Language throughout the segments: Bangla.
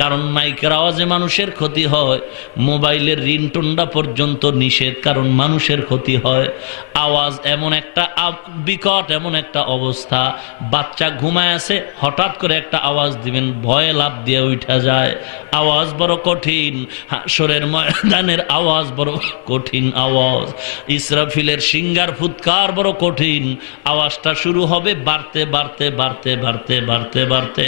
কারণ মাইকের আওয়াজে মানুষের ক্ষতি হয়, মোবাইলের রিংটোনটা পর্যন্ত নিষেধ কারণ মানুষের ক্ষতি হয়। আওয়াজ এমন একটা বিকট এমন একটা অবস্থা, বাচ্চা ঘুমায় আছে, হঠাৎ করে একটা আওয়াজ দিবেন, ভয়ে লাভ দিয়ে উঠা যায়। আওয়াজ বড় কঠিন, হাসরের ময়দানের আওয়াজ বড় কঠিন আওয়াজ। ইসরাফিলের সিঙ্গার ফুৎকার বড় কঠিন, আওয়াজটা শুরু হবে বাড়তে বাড়তে বাড়তে বাড়তে বাড়তে বাড়তে।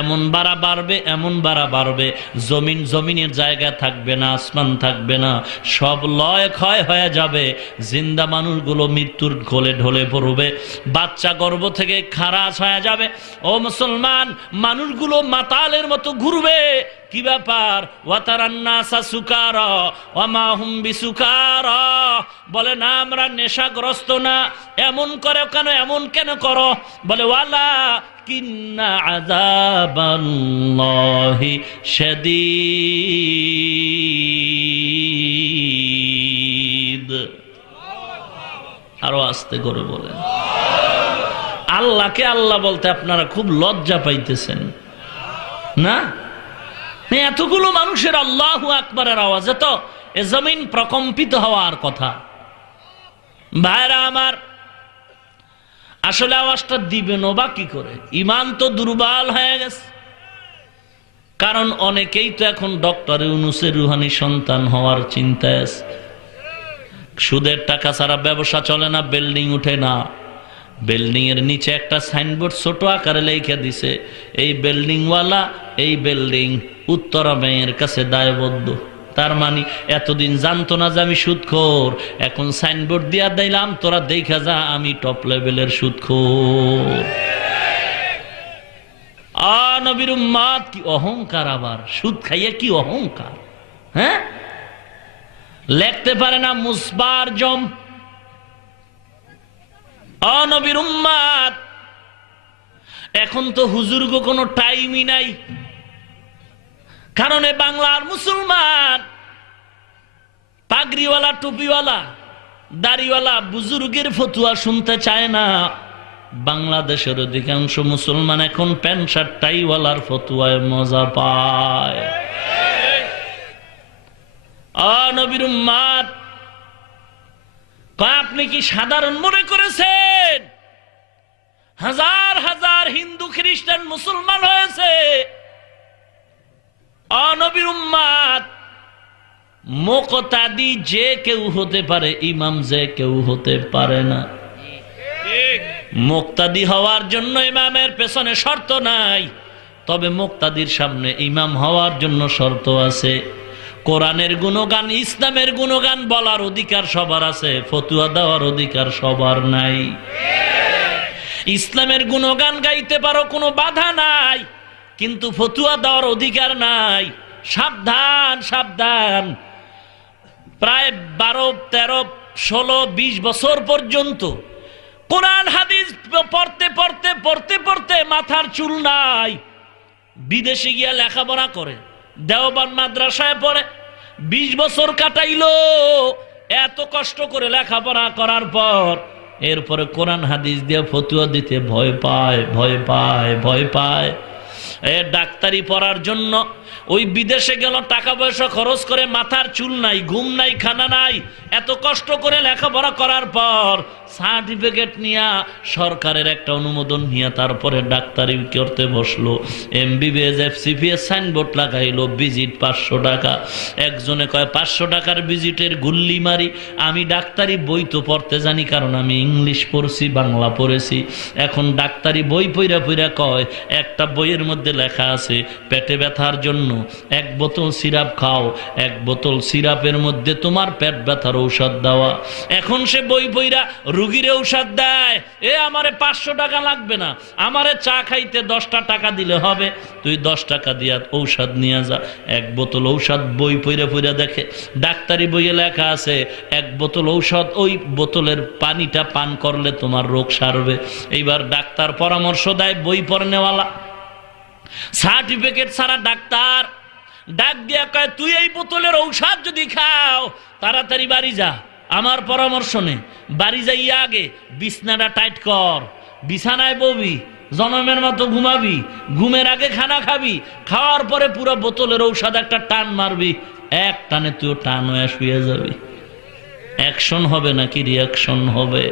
এমন বাড়া বাড়বে, এমন বাড়া বাড়বে, জমিন জমিনের জায়গা থাকবে না, আসমান থাকবে না, সব লয় ক্ষয় হয়ে যাবে, জিন্দা মানুষগুলো মৃত্যুর কোলে ঢলে পড়বে, বাচ্চা গর্ব থেকে খারাজ হয়ে যাবে, ও মুসলমান, মানুষগুলো মাতালের মতো ঘুরবে কি ব্যাপার? বলে, না, আমরা নেশাগ্রস্ত না। এমন করে কেন, এমন কেন করো? বলে, ওয়ালা কিন্না আযাবাল্লাহি শাদীদ। আরও আস্তে করে বলেন। আল্লাহকে আল্লাহ বলতে আপনারা খুব লজ্জা পাইতেছেন। না? এতগুলো মানুষের আল্লাহ আকবরের আওয়াজে তো এ জমিন প্রকম্পিত হওয়ার কথা। ভাইরা আমার, আসলে আওয়াজটা দিবেন বা কি করে? ইমান তো দুর্বল হয়ে গেছে। কারণ অনেকেই তো এখন ডক্টর ইউনুসের রুহানি সন্তান হওয়ার চিন্তায় সুদের টাকা ছাড়া ব্যবসা চলে না, বিল্ডিং উঠে না। বিল্ডিং এর নিচে একটা সাইনবোর্ড ছোট আকারে লেখা দিছে, এই বিল্ডিংওয়ালা, এই বিল্ডিং উত্তরা ব্যাংকের কাছে দায়বদ্ধ। তার মানে এতদিন জানতো না যে আমি সুদখোর। এখন সাইনবোর্ড দিয়া দিলাম, তোরা দেখা যা, আমি টপ লেভেলের সুদখোর। আ নবীর উম্মাদ, কি অহংকার আবার। সুদ খাইয়া কি অহংকার হ্যাঁ? লেখতে পারে না মুসবার জম অনবীর উম্মাদ। এখন তো হুজুর্গ কোনো টাইমই নাই। কারণে বাংলার মুসলমান, পাগড়িওয়ালা, টুপিওয়ালা, দাড়িওয়ালা, বুজুর্গের ফতুয়া শুনতে চায় না। বাংলাদেশের অধিকাংশ মুসলমান এখন প্যান্ট শার্ট, টাইওয়ালার ফতুয়ায় মজা পায়। নবীর উম্মাদ আপনি কি সাধারণ মনে করেছেন? হাজার হাজার হিন্দু খ্রিস্টান মুসলমান হয়েছে। মোকতাদি যে কেউ হতে পারে, ইমাম যে কেউ হতে পারে না। মুক্তাদি হওয়ার জন্য ইমামের পেছনে শর্ত নাই, তবে মুক্তাদির সামনে ইমাম হওয়ার জন্য শর্ত আছে। কোরআনের গুণগান, ইসলামের গুণগান বলার অধিকার সবার আছে, ফতুয়া দেওয়ার অধিকার সবার নাই। ইসলামের গুণগান গাইতে পারো, কোনো বাধা নাই, কিন্তু ফতুয়া দেওয়ার অধিকার নাই। সাবধান সাবধান। প্রায় বারো, তেরো, ষোলো, বিশ বছর পর্যন্ত কোরআন, হাদিস পড়তে পড়তে পড়তে পড়তে মাথার চুল নাই। বিদেশে গিয়া লেখাপড়া করে, দেওবান মাদ্রাসায় পড়ে বিশ বছর কাটাইল। এত কষ্ট করে লেখাপড়া করার পর এরপরে কোরআন হাদিস দিয়ে ফতুয়া দিতে ভয় পায় ভয় পায় ভয় পায়। ডাক্তারি পড়ার জন্য। ওই বিদেশে গেল, টাকা পয়সা খরচ করে মাথার চুল নাই, ঘুম নাই, খানা নাই, এত কষ্ট করে লেখাপড়া করার পর সার্টিফিকেট নিয়ে সরকারের একটা অনুমোদন নিয়ে তারপরে ডাক্তারি করতে বসল। এমবিবিএস, এফসিপিএস, সাইনবোর্ড লাগাইলো, ভিজিট পাঁচশো টাকা। একজনে কয়, পাঁচশো টাকার ভিজিটের গুল্লি মারি, আমি ডাক্তারি বই তো পড়তে জানি, কারণ আমি ইংলিশ পড়ছি, বাংলা পড়েছি। এখন ডাক্তারি বই পইরা পইরা কয়, একটা বইয়ের মধ্যে লেখা আছে, পেটে ব্যথার জন্য এক বোতল সিরাপ খাও, এক বোতল সিরাপের মধ্যে তোমার পেট ব্যথার ঔষধ দেওয়া। এখন সে বই পইরা রুগীর ঔষধ দেয়, এ আমারে পাঁচশো টাকা লাগবে না, আমারে চা খাইতে দশটা টাকা দিলে হবে, তুই দশ টাকা দিয়া ঔষধ নিয়ে যা। এক বোতল ঔষধ বই পইরা পইরা দেখে, ডাক্তারি বইয়ে লেখা আছে, এক বোতল ঔষধ, ওই বোতলের পানিটা পান করলে তোমার রোগ সারবে। এইবার ডাক্তার পরামর্শ দেয়, বই পড়ে নেওয়ালা সার্টিফিকেট ছাড়া ডাক্তার। ডাক দিয়া কয়, তুই এই বোতলের ঔষধ যদি খাও, তাড়াতাড়ি বাড়ি যা। আমার পরামর্শ নে। বাড়ি যাইয়া আগে, বিছনাটা টাইট কর। বিছানায় ববি জনমের মতো ঘুমাবি, ঘুমের আগে খানা খাবি, খাওয়ার পরে পুরো বোতলের ঔষধ একটা টান মারবি। এক টানে তুই টান হয়ে শুয়ে যাবি। অ্যাকশন হবে নাকি রিয়াকশন হবে?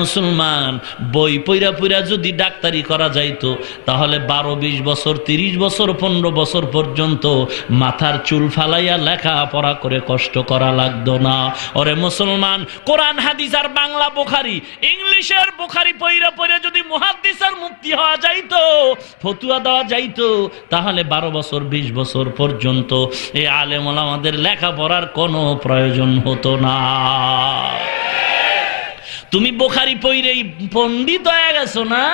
মুসলমান, বই পইরা পইরা যদি ডাক্তারি করা যাইতো, তাহলে বারো, বিশ বছর, তিরিশ বছর, পনেরো বছর পর্যন্ত মাথার চুল ফালাইয়া লেখা পড়া করে কষ্ট করা লাগতো না। ওরে মুসলমান, কোরআন, হাদিস আর বাংলা বোখারি, ইংলিশের বোখারি পইরা পইরা যদি মুহাদ্দিসের মুক্তি হওয়া যাইতো, ফতুয়া দেওয়া যাইতো, তাহলে বারো বছর, বিশ বছর পর্যন্ত এই আলেমলা আমাদের লেখাপড়ার কোনো প্রয়োজন হতো না। তুমি বোখারি পইরে পণ্ডিত হয়ে গেছো না?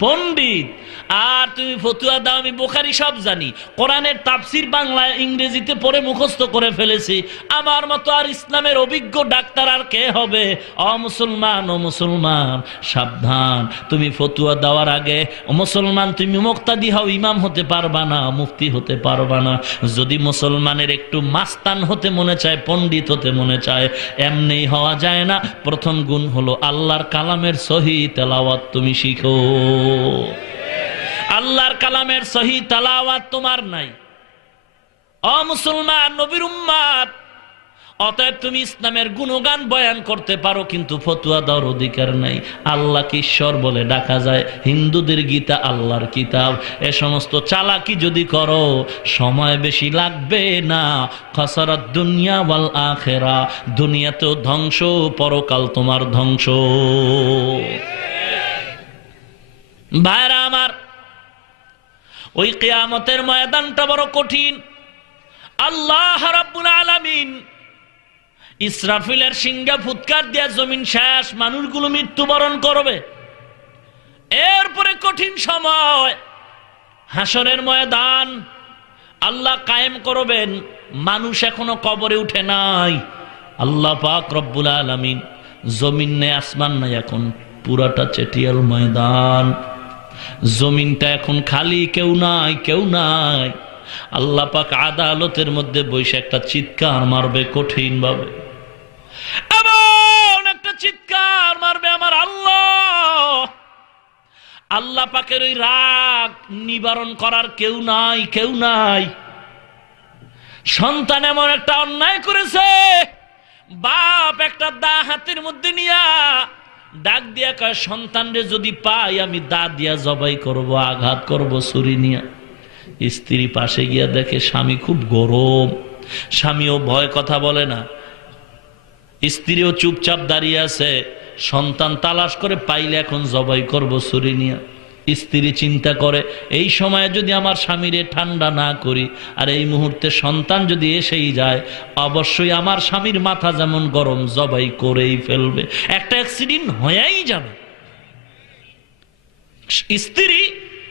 পণ্ডিত। আর তুমি ফতুয়া দাও, আমি বোখারি সব জানি। কোরআনের তাফসির বাংলা ইংরেজিতে পড়ে মুখস্থ করে ফেলেছি। আমার মতো আর ইসলামের অভিজ্ঞ ডাক্তার আর কে হবে? অ মুসলমান, ও মুসলমান, সাবধান। তুমি ফতুয়া দেওয়ার আগে মুসলমান, তুমি মুক্তাদি হও, ইমাম হতে পারবা না, মুফতি হতে পারবা না। যদি মুসলমানের একটু মাস্তান হতে মনে চায়, পণ্ডিত হতে মনে চায়, এমনি হওয়া যায় না। প্রথম গুণ হলো আল্লাহর কালামের সহি তেলাওয়াত তুমি শিখো। আল্লাহর কালামের সহি তালাওয়াত তোমার নাই। অ মুসলমান, নবীর উম্মাদ, অতএব তুমি ইসলামের গুণগান বয়ান করতে পারো, কিন্তু ফতুয়া দেওয়ার অধিকার নাই। আল্লাহকে ঈশ্বর বলে ডাকা যায়? হিন্দুদের গীতা আল্লাহর কিতাব। এ সমস্ত চালাকি যদি করো, সময় বেশি লাগবে না। খসরাত দুনিয়া ওয়াল আখেরা, দুনিয়াতেও ধ্বংস, পরকাল তোমার ধ্বংস। ভাইরা আমার, ওই কেয়ামতের ময়দানটা বড় কঠিন। আল্লাহ রাব্বুল আলামিন ইসরাফিলের সিংহা ফুৎকার দিয়া জমিন শেষ, মানুষগুলো মৃত্যুবরণ করবে। এরপরে কঠিন সময়, হাসরের ময়দান, আল্লাহ কায়েম করবেন, মানুষ এখনও কবরে উঠে নাই। আল্লাহ পাক রব্বুল আলামিন জমিন নেই আসমান নাই এখন, পুরাটা চেটিয়াল ময়দান। জমিনটা এখন খালি, কেউ নাই কেউ নাই। আল্লাহ পাক আদালতের মধ্যে বসে একটা চিৎকার মারবে কঠিন ভাবে। একটা চিৎকার মারবে আমার আল্লাহ। আল্লাহ পাকের ওই রাগ নিবারণ করার কেউ নাই কেউ নাই। সন্তান এমন একটা অন্যায় করেছে, বাপ একটা দা হাতের মধ্যে নিয়া ডাক দিয়া কয়, সন্তানরে যদি পাই, আমি দা দিয়া জবাই করব, আঘাত করব ছুরি নিয়া। স্ত্রী পাশে গিয়া দেখে স্বামী খুব গরম। স্বামীও ভয় কথা বলে না। স্ত্রীও চুপচাপ দাঁড়িয়ে আছে। সন্তান তালাশ করে, পাইলে এখন জবাই করব ছুরি নিয়া। স্ত্রী চিন্তা করে, এই সময়ে যদি আমার স্বামীরে ঠান্ডা না করি, আর এই মুহূর্তে সন্তান যদি এসেই যায়, অবশ্যই আমার স্বামীর মাথা যেমন গরম জবাই করেই ফেলবে। একটা অ্যাক্সিডেন্ট হয়েই যাবে। স্ত্রী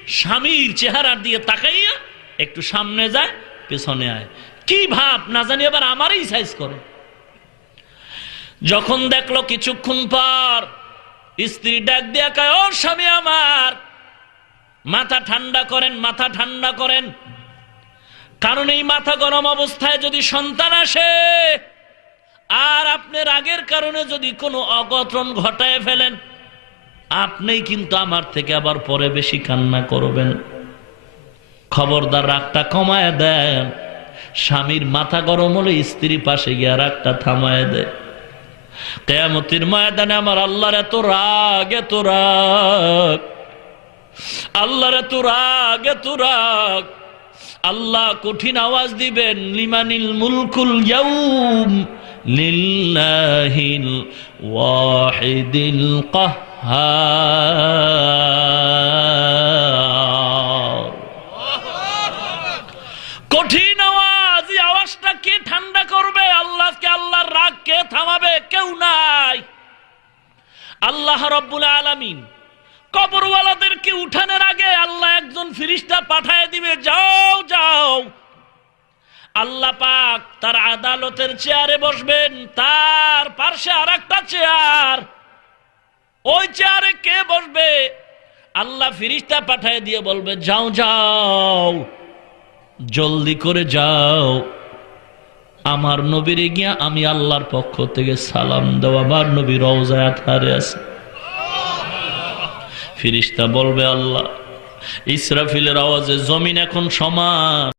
স্বামীর চেহারার দিয়ে তাকাইয়া একটু সামনে যায়, পেছনে আয়। কি ভাব, না জানি আবার আমারই সাইজ করে। যখন দেখল কিছুক্ষণ পর, স্ত্রী ডাক দিয়া কয়, ও স্বামী আমার মাথা ঠান্ডা করেন, মাথা ঠান্ডা করেন। কারণ এই মাথা গরম অবস্থায় যদি সন্তান আসে, আর আপনার আগের কারণে যদি কোনো অঘটন ঘটায় ফেলেন আপনি কিন্তু আমার থেকে আবার পরে বেশি কান্না করবেন। খবরদার রাগটা কমায় দেন। স্বামীর মাথা গরম হলে স্ত্রী পাশে গিয়ে রাগটা থামায় দেয়। কেয়ামতির ময়দানে আমার আল্লাহর এত রাগ এত রাগ। আল্লাহর এত রাগ এত রাগ। আল্লাহ কঠিন আওয়াজ দিবেন, লিমানিল মুলকুল ইয়াউম লিল্লাহিল ওয়াহিদিল কাহ্হার কঠিন আওয়াজ, এই আওয়াজটা কে ঠান্ডা করবে? আল্লাহকে আল্লাহর রাগ কে থামাবে? কেউ নাই। আল্লাহ রব্বুল আলামিন কবরওয়ালাদেরকে উঠানোর আগে আল্লাহ একজন ফিরিস্তা পাঠায় দিবে, যাও যাও। আল্লাহ পাক তার আদালতের চেয়ারে বসবেন, তার পার্শ্বে আর একটা চেয়ার। ওই চেয়ারে কে বসবে? আল্লাহ ফিরিস্তা পাঠায় দিয়ে বলবে, যাও যাও, জলদি করে যাও। আমার নবীর গিয়া আমি আল্লাহর পক্ষ থেকে সালাম দেওয়া আমার নবী রওজায় আছে। ফিরিস্তা বলবে আল্লাহ ইসরাফিলের আওয়াজে জমিন এখন সমান।